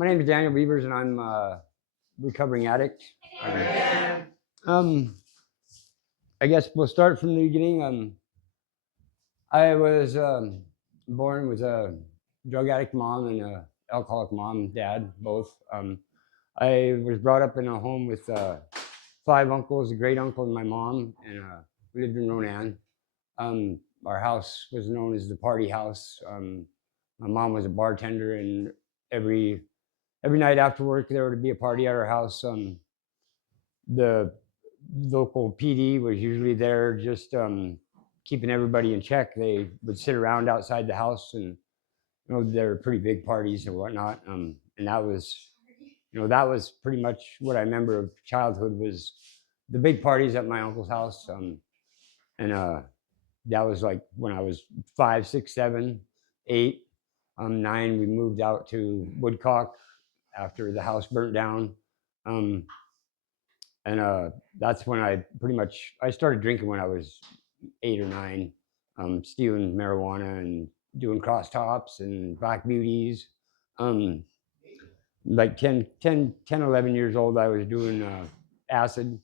My name is Daniel Beavers, and I'm a recovering addict. I guess we'll start from the beginning. I was born with a drug addict mom and an alcoholic mom and dad, both. I was brought up in a home with 5 uncles, a great uncle and my mom, and we lived in Ronan. Our house was known as the party house. My mom was a bartender, and every night after work there would be a party at our house. The local PD was usually there, just keeping everybody in check. They would sit around outside the house, and there were pretty big parties and whatnot. And that was, that was pretty much what I remember of childhood, was the big parties at my uncle's house. And that was like when I was 5, 6, 7, 8, 9. We moved out to Woodcock after the house burnt down. And that's when I started drinking when I was 8 or 9, stealing marijuana and doing cross tops and black beauties. Like 10, 11 years old, I was doing acid.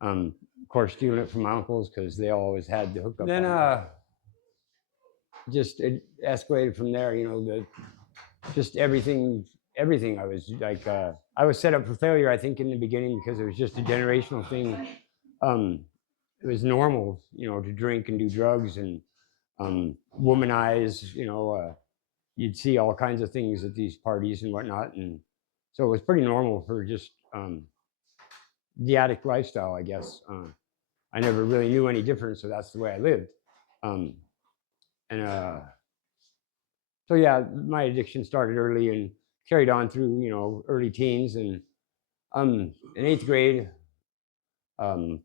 Of course, stealing it from my uncles because they always had the hookup. Then just it escalated from there. Just everything. I was like, I was set up for failure, I think, in the beginning, because it was just a generational thing. It was normal, to drink and do drugs and womanize. You'd see all kinds of things at these parties and whatnot, and so it was pretty normal for just the addict lifestyle, I guess. I never really knew any different, so that's the way I lived. So yeah, my addiction started early and carried on through early teens. And in 8th grade,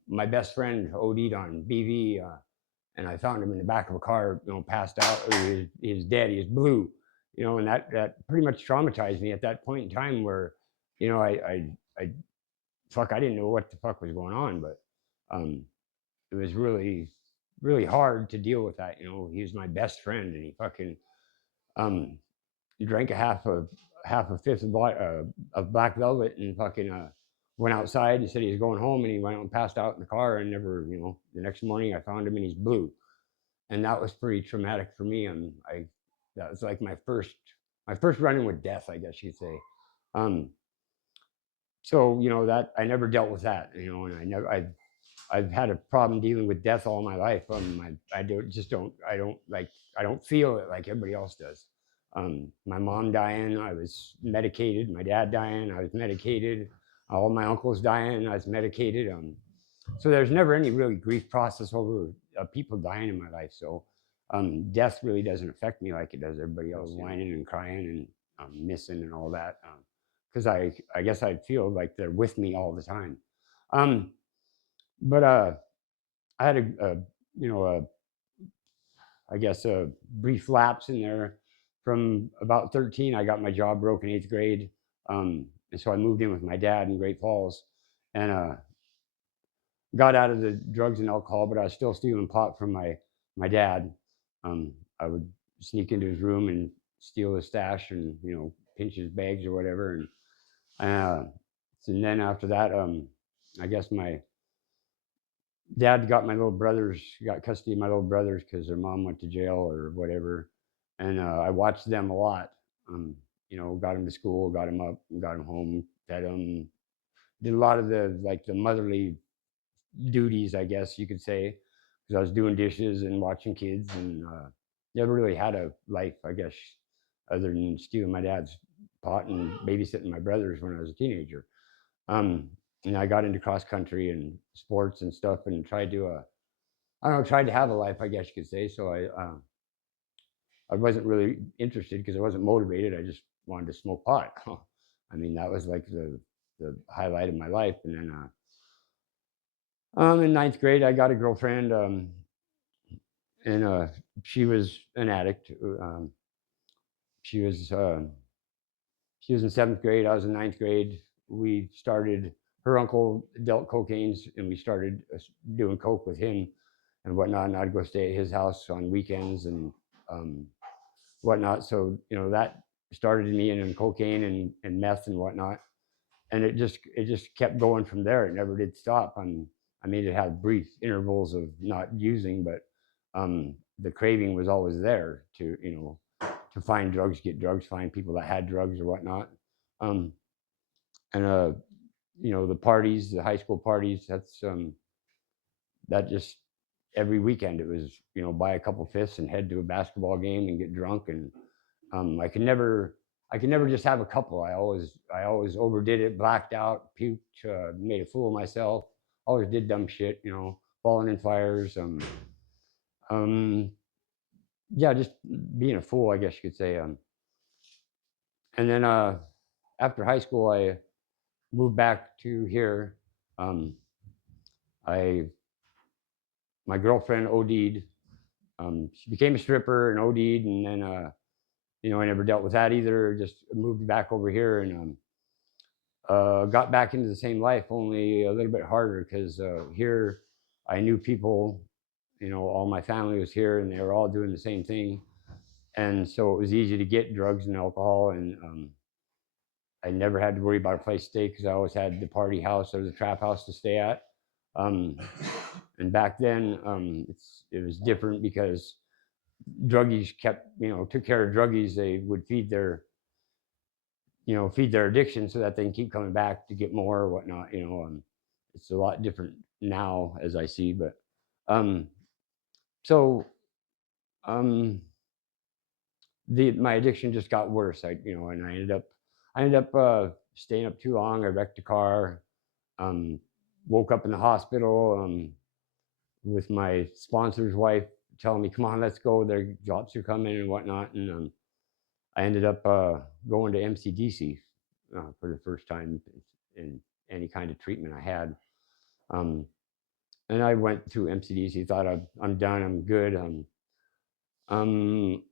my best friend OD'd on BV, and I found him in the back of a car, passed out. He was dead. He was blue, and that pretty much traumatized me at that point in time, where I didn't know what the fuck was going on, but it was really, really hard to deal with that. He was my best friend, and he fucking he drank a half a fifth of black velvet, and fucking went outside and said he was going home, and he went out and passed out in the car, and never, the next morning I found him and he's blue. And that was pretty traumatic for me. And that was like my first run-in with death, I guess you'd say. So that I never dealt with that, and I've had a problem dealing with death all my life. I don't feel it like everybody else does. My mom dying, I was medicated. My dad dying, I was medicated. All my uncles dying, I was medicated. So there's never any really grief process over people dying in my life. So death really doesn't affect me like it does everybody else, whining and crying and missing and all that. Because I guess I feel like they're with me all the time. But I had a brief lapse in there. From about 13, I got my jaw broke in 8th grade. And so I moved in with my dad in Great Falls, and got out of the drugs and alcohol, but I was still stealing pot from my dad. I would sneak into his room and steal his stash and pinch his bags or whatever. And then after that, I guess my dad got custody of my little brothers because their mom went to jail or whatever. And I watched them a lot. Got him to school, got him up, got him home, fed him, did a lot of the motherly duties, I guess you could say, because I was doing dishes and watching kids, and never really had a life, I guess, other than stealing my dad's pot and babysitting my brothers when I was a teenager. And I got into cross country and sports and stuff, and tried to have a life, I guess you could say. So I wasn't really interested because I wasn't motivated. I just wanted to smoke pot. I mean, that was like the highlight of my life. And then in 9th grade, I got a girlfriend, and she was an addict. She was in 7th grade. I was in 9th grade. We started. Her uncle dealt cocaine, and we started doing coke with him and whatnot. And I'd go stay at his house on weekends and whatnot. So that started me in cocaine and meth and whatnot, and it just kept going from there. It never did stop. I mean, it had brief intervals of not using, but the craving was always there to to find drugs, get drugs, find people that had drugs or whatnot. Um, and the parties, the high school parties, that just every weekend it was buy a couple fifths and head to a basketball game and get drunk. And I could never just have a couple. I always overdid it, blacked out, puked, made a fool of myself. Always did dumb shit, falling in fires. Um, yeah, just being a fool, I guess you could say. And then after high school, I moved back to here. Um, I My girlfriend OD'd. She became a stripper and OD'd, and then I never dealt with that either. Just moved back over here and got back into the same life, only a little bit harder because here I knew people. All my family was here, and they were all doing the same thing, and so it was easy to get drugs and alcohol, and I never had to worry about a place to stay because I always had the party house or the trap house to stay at. Um, and back then, it was different because druggies took care of druggies. They would feed their addiction so that they can keep coming back to get more or whatnot. It's a lot different now as I see, but so my addiction just got worse. And I ended up staying up too long. I wrecked a car. Woke up in the hospital with my sponsor's wife telling me, "Come on, let's go. Their drops are coming and whatnot." And I ended up going to MCDC for the first time in any kind of treatment I had. And I went through MCDC, thought I'm done, I'm good.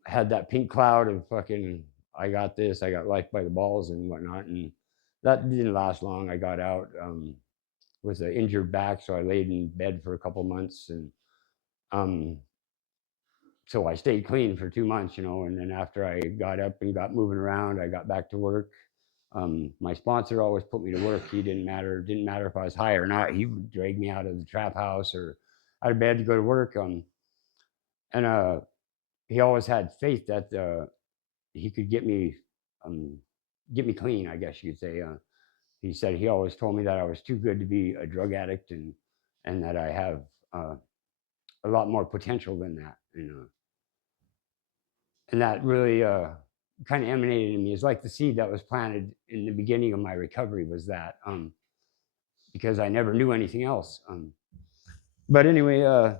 Had that pink cloud of fucking, I got this, I got life by the balls and whatnot. And that didn't last long. I got out with an injured back, so I laid in bed for a couple months. And so I stayed clean for 2 months, and then after I got up and got moving around, I got back to work. My sponsor always put me to work. He didn't matter if I was high or not. He would drag me out of the trap house or out of bed to go to work. And he always had faith that he could get me clean, I guess you could say. He said he always told me that I was too good to be a drug addict, and that I have a lot more potential than that. And that really kind of emanated in me. It's like the seed that was planted in the beginning of my recovery was that, because I never knew anything else. But anyway,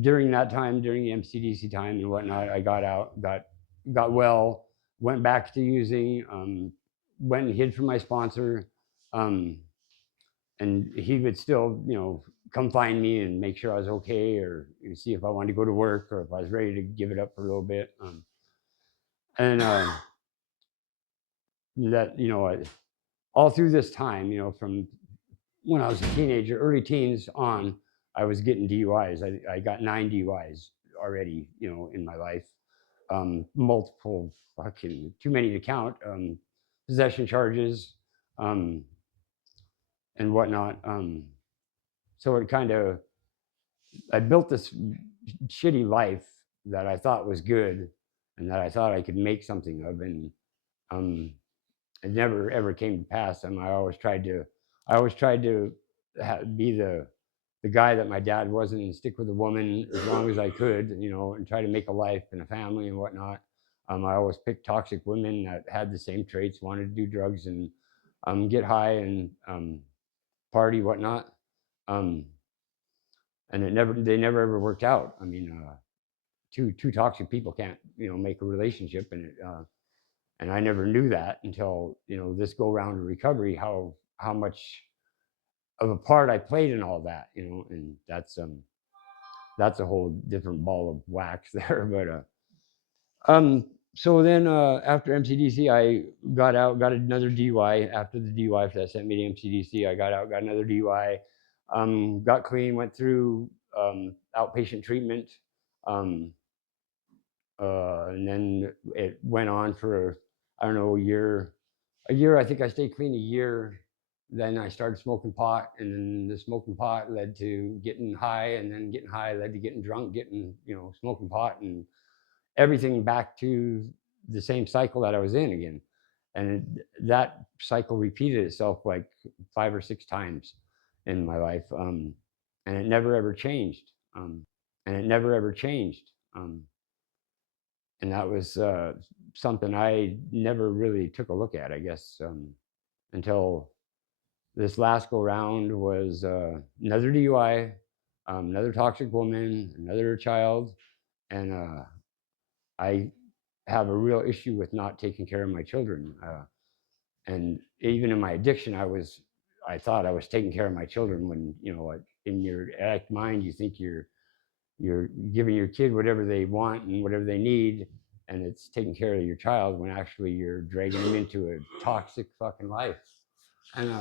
during that time, during the MCDC time and whatnot, I got out, got well, went back to using, went and hid from my sponsor, and he would still, come find me and make sure I was okay, or see if I wanted to go to work or if I was ready to give it up for a little bit. And that all through this time, from when I was a teenager, early teens on, I was getting DUIs. I got 9 DUIs already, in my life. Multiple, fucking too many to count. Possession charges, and whatnot. So it kind of, I built this shitty life that I thought was good, and that I thought I could make something of, and it never ever came to pass. I always tried to be the guy that my dad wasn't, and stick with a woman as long as I could, and try to make a life and a family and whatnot. I always picked toxic women that had the same traits, wanted to do drugs and get high and party, whatnot. And they never ever worked out. I mean, two toxic people can't make a relationship, and I never knew that until this go round of recovery, how much of a part I played in all that, and that's a whole different ball of wax there. But so then after MCDC, I got out, got another DUI. After the DUI that sent me to MCDC, I got out, got another DUI, got clean, went through outpatient treatment. And then it went on for, I don't know, a year. A year, I think I stayed clean a year. Then I started smoking pot, and then the smoking pot led to getting high, and then getting high led to getting drunk, getting, smoking pot, and everything back to the same cycle that I was in again. And that cycle repeated itself like 5 or 6 times in my life. And it never ever changed. And it never ever changed. And that was something I never really took a look at, I guess, until this last go round was another DUI, another toxic woman, another child, and I have a real issue with not taking care of my children. And even in my addiction, I thought I was taking care of my children when, like in your addict mind, you think you're giving your kid whatever they want and whatever they need, and it's taking care of your child when actually you're dragging them into a toxic fucking life. And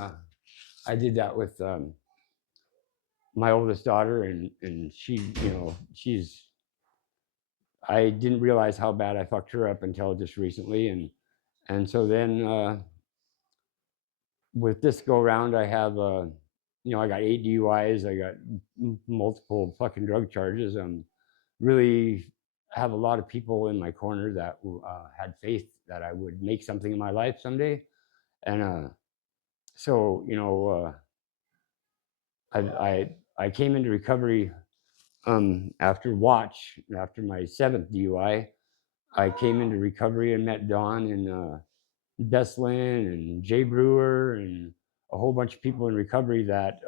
I did that with my oldest daughter, and she, she's. I didn't realize how bad I fucked her up until just recently, and so then with this go round, I have I got 8 DUIs, I got multiple fucking drug charges. Really have a lot of people in my corner that had faith that I would make something in my life someday, and so I came into recovery after after my 7th DUI. I came into recovery and met Don and Deslin and Jay Brewer and a whole bunch of people in recovery that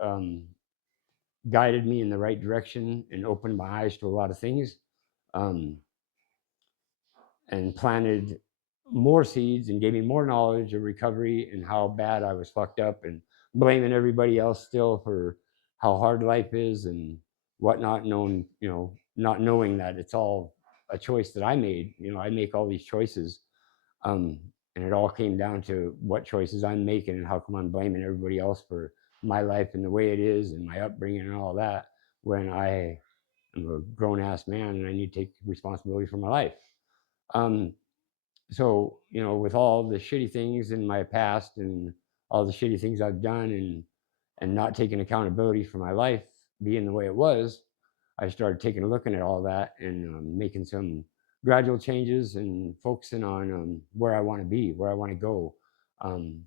guided me in the right direction and opened my eyes to a lot of things, um, and planted more seeds and gave me more knowledge of recovery and how bad I was fucked up and blaming everybody else still for how hard life is and whatnot, not knowing that it's all a choice that I made. I make all these choices. Um, and it all came down to what choices I'm making and how come I'm blaming everybody else for my life and the way it is and my upbringing and all that, when I am a grown ass man and I need to take responsibility for my life. Um, so, with all the shitty things in my past and all the shitty things I've done and not taking accountability for my life being the way it was, I started taking a look at all that and making some gradual changes and focusing on where I want to be, where I want to go, um,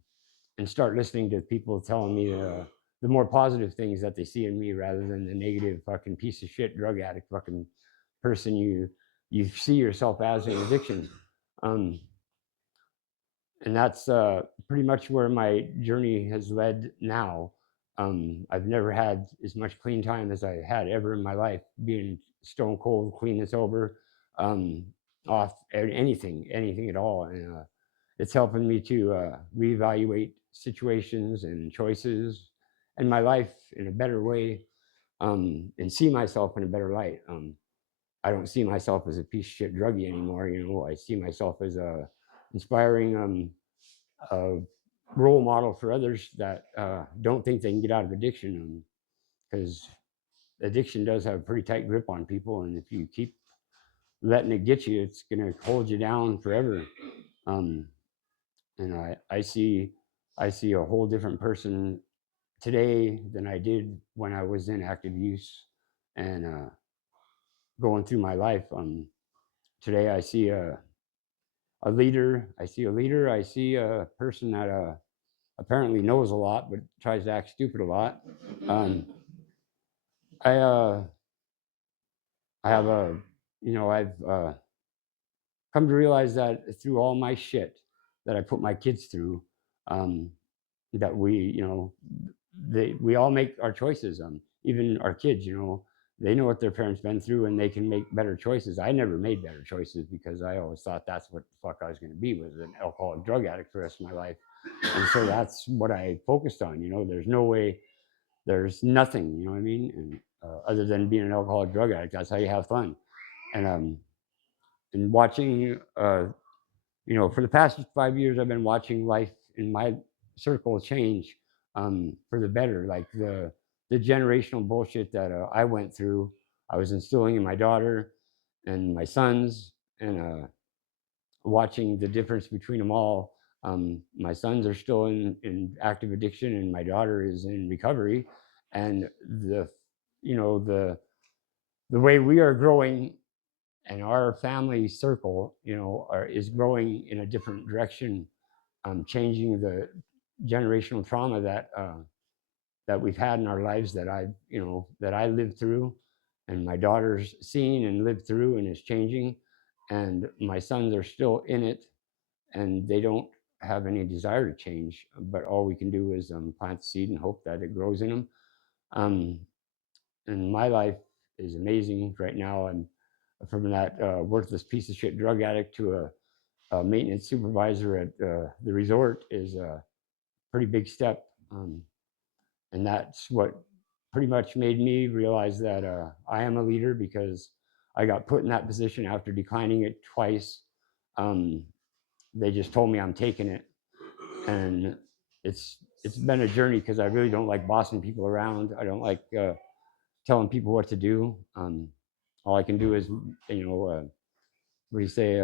and start listening to people telling me the more positive things that they see in me rather than the negative fucking piece of shit drug addict fucking person you see yourself as in addiction. Um, and that's pretty much where my journey has led now. I've never had as much clean time as I had ever in my life, being stone cold, clean and sober, um, off anything at all. And it's helping me to reevaluate situations and choices and my life in a better way, and see myself in a better light. I don't see myself as a piece of shit druggie anymore. I see myself as a inspiring role model for others that don't think they can get out of addiction, because addiction does have a pretty tight grip on people, and if you keep letting it get you, it's going to hold you down forever. Um, and I see a whole different person today than I did when I was in active use and going through my life. Today I see a leader. I see a leader. I see a person that apparently knows a lot, but tries to act stupid a lot. Um, I I have I've come to realize that through all my shit that I put my kids through, um, that we all make our choices. Even our kids, they know what their parents been through and they can make better choices. I never made better choices because I always thought that's what the fuck I was going to be, was an alcoholic drug addict for the rest of my life. And so that's what I focused on. There's no way, there's nothing, you know what I mean? And other than being an alcoholic drug addict, that's how you have fun. And watching, for the past 5 years, I've been watching life in my circle change, for the better. Like the generational bullshit that I went through, I was instilling in my daughter and my sons, and watching the difference between them all. My sons are still in active addiction, and my daughter is in recovery. And the way we are growing and our family circle, is growing in a different direction, changing the generational trauma that we've had in our lives that I lived through, and my daughter's seen and lived through and is changing, and my sons are still in it, and they don't have any desire to change. But all we can do is plant the seed and hope that it grows in them. Um, and my life is amazing right now. I'm from that worthless piece of shit drug addict to a maintenance supervisor at the resort is a pretty big step. And that's what pretty much made me realize that I am a leader, because I got put in that position after declining it twice. Um, they just told me I'm taking it, and it's been a journey, because I really don't like bossing people around. I don't like telling people what to do. All I can do is, what do you say?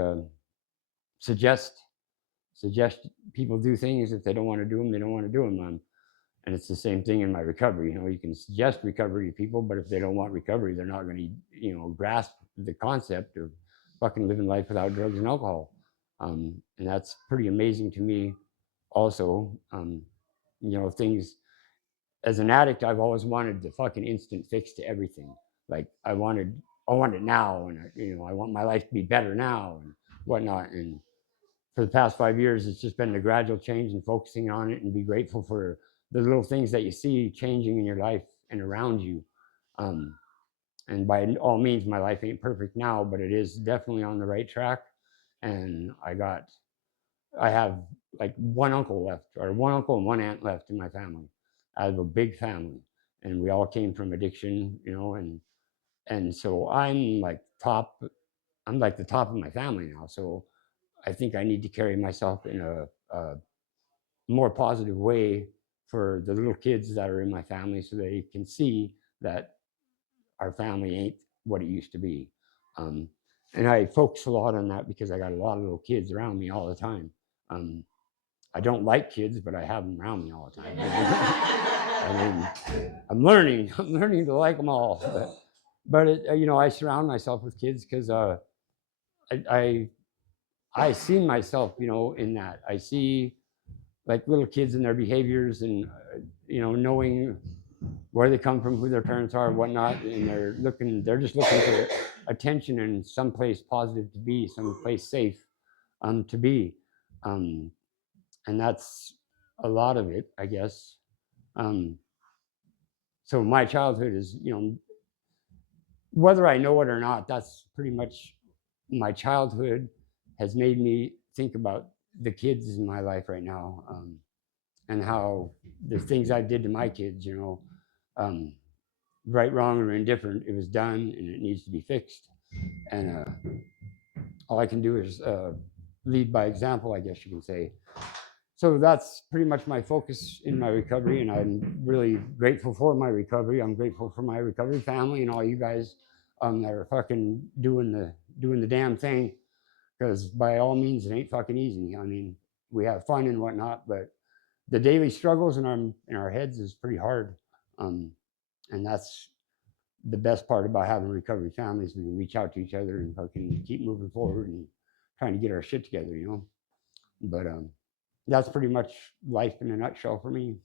Suggest people do things. If they don't want to do them, they don't want to do them. And it's the same thing in my recovery. You can suggest recovery to people, but if they don't want recovery, they're not going to, grasp the concept of fucking living life without drugs and alcohol. And that's pretty amazing to me. Also, things as an addict, I've always wanted the fucking instant fix to everything. Like I want it now, and I want my life to be better now and whatnot. And for the past 5 years, it's just been a gradual change and focusing on it and be grateful for the little things that you see changing in your life and around you. Um, and by all means, my life ain't perfect now, but it is definitely on the right track. And I have like one uncle left, or one uncle and one aunt left in my family. I have a big family, and we all came from addiction, and so I'm like the top of my family now. So I think I need to carry myself in a more positive way for the little kids that are in my family, so they can see that our family ain't what it used to be. Um, and I focus a lot on that because I got a lot of little kids around me all the time. Um, I don't like kids, but I have them around me all the time. I mean, I'm learning to like them all. But I surround myself with kids because I I see myself, in that. I see like little kids and their behaviors, and knowing where they come from, who their parents are, whatnot, and they're just looking for attention and someplace positive to be, someplace safe to be, um, and that's a lot of it, I guess. Um, so my childhood is, whether I know it or not, that's pretty much my childhood has made me think about the kids in my life right now, and how the things I did to my kids, um, right, wrong, or indifferent, it was done and it needs to be fixed. And all I can do is lead by example, I guess you can say. So that's pretty much my focus in my recovery, and I'm really grateful for my recovery. I'm grateful for my recovery family and all you guys that are fucking doing the damn thing, because by all means, it ain't fucking easy. I mean, we have fun and whatnot, but the daily struggles in our heads is pretty hard, and that's the best part about having recovery families. We can reach out to each other and fucking keep moving forward and trying to get our shit together. But that's pretty much life in a nutshell for me.